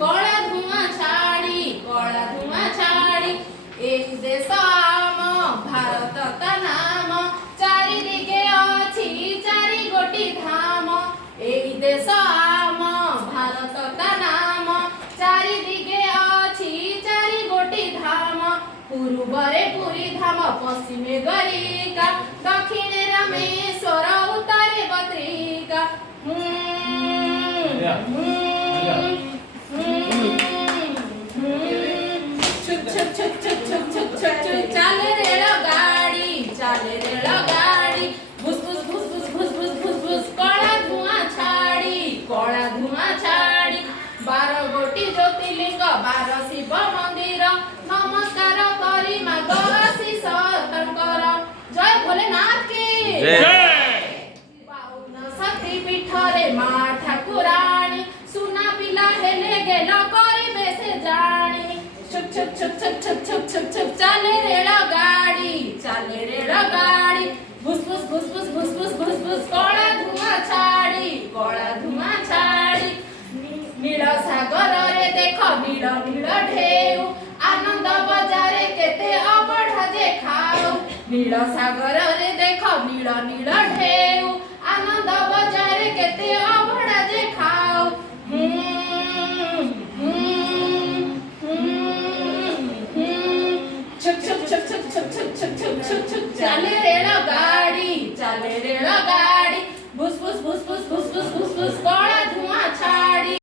कला धुआं छाड़ी एक देश आम भारत ता नाम चारि दिगे अछि चारि गोटी धाम एक देश आम भारत ता नाम चारि दिगे अछि चारि गोटी धाम पूर्वरे पुरी धाम पश्चिमे गरिका दक्षिणे रामेश्वर उत्तरे बद्रिका चाले रेलगाड़ी भुस भुस भुस भुस भुस भुस भुस भुस कला धुआं छाड़ी 12 गोटी ज्योतिर्लिंग 12 शिव मंदिर नमस्कार करी माग आशीष तंकर जय भोलेनाथ की बाउन शक्ति पीठ रे मा ठाकुराणी सुना पिला हेले गेल करिबे से जानी छुक छुक छुक छुक छुक छुक छुक छुक चाले रेलगाड़ी भुस भुस भुस भुस भुस भुस भुस भुस कला धुआं छाड़ी नील सागर रे देख नील नील ढेउ आनंद बजारे केते अबढ़ा जे खाओ नील सागर रे देख नील नील ढेउ आनंद बजारे केते अबढ़ा जे खाओ छुक छुक छुक छुक छुक छुक छुक छुक छुक छुक चाले रेलगाड़ी भुस भुस भुस भुस भुस भुस भुस भुस कला धुआं छाड़ी